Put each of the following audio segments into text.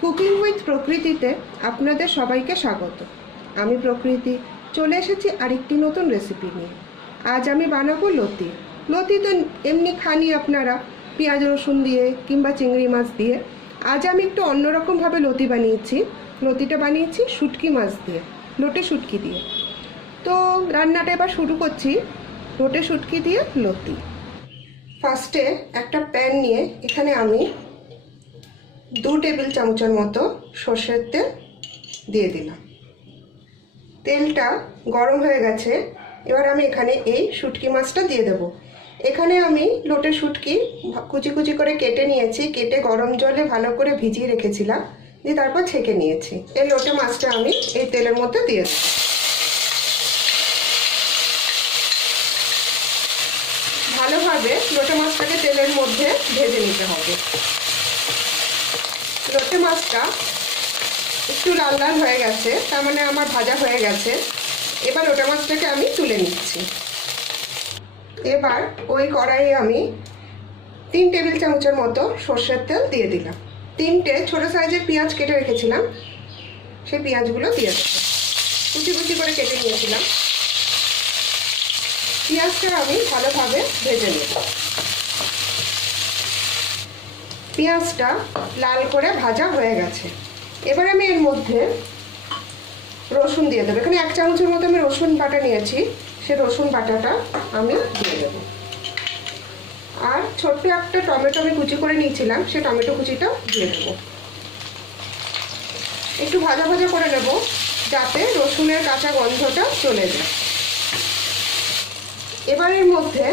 Cooking with প্রকৃতিতে আপনাদের সবাইকে স্বাগত। আমি প্রকৃতি চলে এসেছি আরেকটি নতুন রেসিপি নিয়ে। আজ আমি বানাবো লতি। লতি তো এমনি খানি আপনারা পেঁয়াজ রসুন দিয়ে কিংবা চিংড়ি মাছ দিয়ে। আজ আমি একটু অন্যরকমভাবে লতি বানিয়েছি। লতিটা বানিয়েছি শুটকি মাছ দিয়ে, লোটে শুটকি দিয়ে। তো রান্নাটা এবার শুরু করছি। লোটে শুটকি দিয়ে লতি। ফার্স্টে একটা প্যান নিয়ে এখানে আমি 2 টেবিল চামচের মতো সর্ষের তেল দিয়ে দিলাম। তেলটা গরম হয়ে গেছে। এবার আমি এখানে এই শুটকি মাছটা দিয়ে দেব। এখানে আমি লোটে শুটকি কুচি কুচি করে কেটে নিয়েছি, কেটে গরম জলে ভালো করে ভিজিয়ে রেখেছিলাম, দিয়ে তারপর ছেঁকে নিয়েছি। এই লোটে মাছটা আমি এই তেলের মধ্যে দিয়ে দেব। ভালোভাবে লোটে মাছটাকে তেলের মধ্যে ভেজে নিতে হবে। লোটে মাছটা একটু লাল লাল হয়ে গেছে, তার মানে আমার ভাজা হয়ে গেছে। এবার লোটে মাছটাকে আমি তুলে নিচ্ছি। এবার ওই কড়াইয়ে আমি 3 টেবিল চামচের মতো সর্ষের তেল দিয়ে দিলাম। 3টে ছোটো সাইজের পেঁয়াজ কেটে রেখেছিলাম, সেই পেঁয়াজগুলো দিয়ে দেবো। কুচি কুচি করে কেটে নিয়েছিলাম। পেঁয়াজটা আমি ভালোভাবে ভেজে নেব। পেঁয়াজটা লাল করে ভাজা হয়ে গেছে। এবার আমি এর মধ্যে রসুন দিয়ে দেবো। এখানে 1 চামচের মতো আমি রসুন বাটা নিয়েছি, সেই রসুন বাটাটা আমি দিয়ে দেবো। আর ছোট্ট একটা টমেটো আমি কুচি করে নিয়েছিলাম, সেই টমেটো কুচিটাও দিয়ে দেবো। একটু ভাজা ভাজা করে নেব যাতে রসুনের কাঁচা গন্ধটা চলে যায়। এবার এর মধ্যে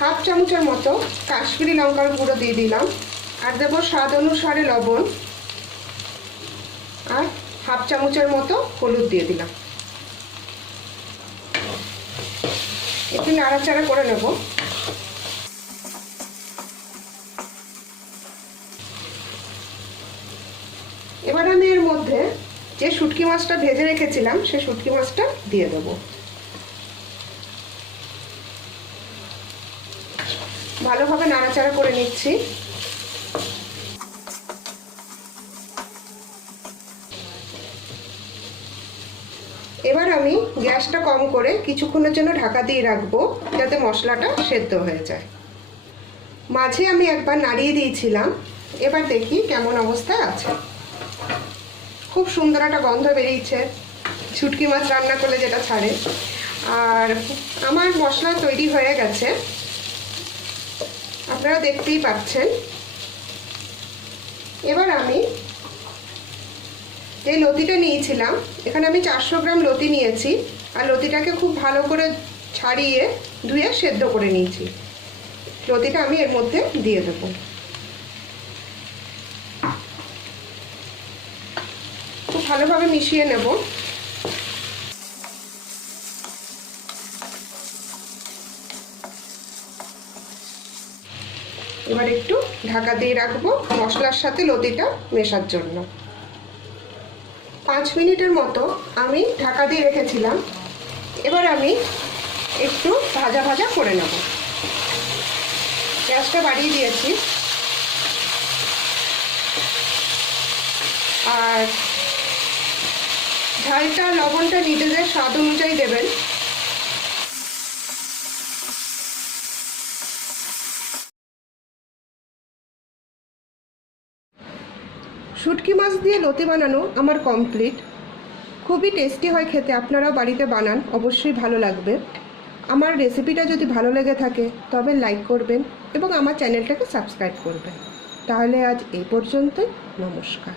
1/2 চামচের মতো কাশ্মীরি লঙ্কার গুঁড়ো দিয়ে দিলাম, আর দেবো স্বাদ অনুসারে লবণ, আর 1/2 চামচের মতো হলুদ দিয়ে দিলাম। একটু নাড়াচাড়া করে নেব। এবার আমি এর মধ্যে যে শুটকি মাছটা ভেজে রেখেছিলাম সেই শুটকি মাছটা দিয়ে দেব। ভালোভাবে নাড়াচাড়া করে নিচ্ছি। এবার আমি গ্যাসটা কম করে কিছুক্ষণের জন্য ঢাকা দিয়ে রাখবো, যাতে মশলাটা সেদ্ধ হয়ে যায়। মাঝে আমি একবার নাড়িয়ে দিয়েছিলাম, এবার দেখি কেমন অবস্থায় আছে। খুব সুন্দর একটা গন্ধ বেরিয়েছে শুটকি মাছ রান্না করলে যেটা ছাড়ে। আর আমার মশলা তৈরি হয়ে গেছে, আপনারা দেখতেই পাচ্ছেন। এবার আমি যে লতিটা নিয়েছিলাম, এখানে আমি 400 গ্রাম লতি নিয়েছি, আর লতিটাকে খুব ভালো করে ছাড়িয়ে ধুয়ে সেদ্ধ করে নিয়েছি। লতিটা আমি এর মধ্যে দিয়ে দেবো। খুব ভালোভাবে মিশিয়ে নেব। এবার একটু ঢাকা দিয়ে রাখবো মশলার সাথে লতিটা মেশার জন্য। 5 মিনিটের মতো আমি ঢাকা দিয়ে রেখেছিলাম। এবার আমি একটু ভাজা ভাজা করে নেব। গ্যাসটা বাড়িয়ে দিয়েছি, আর ঝালটা লবণটা নিজেদের স্বাদ অনুযায়ী দেবেন। শুটকি মাছ দিয়ে লতি বানানো আমার কমপ্লিট। খুবই টেস্টি হয় খেতে, আপনারাও বাড়িতে বানান, অবশ্যই ভালো লাগবে। আমার রেসিপিটা যদি ভালো লেগে থাকে তবে লাইক করবেন এবং আমার চ্যানেলটাকে সাবস্ক্রাইব করবেন। তাহলে আজ এই পর্যন্তই। নমস্কার।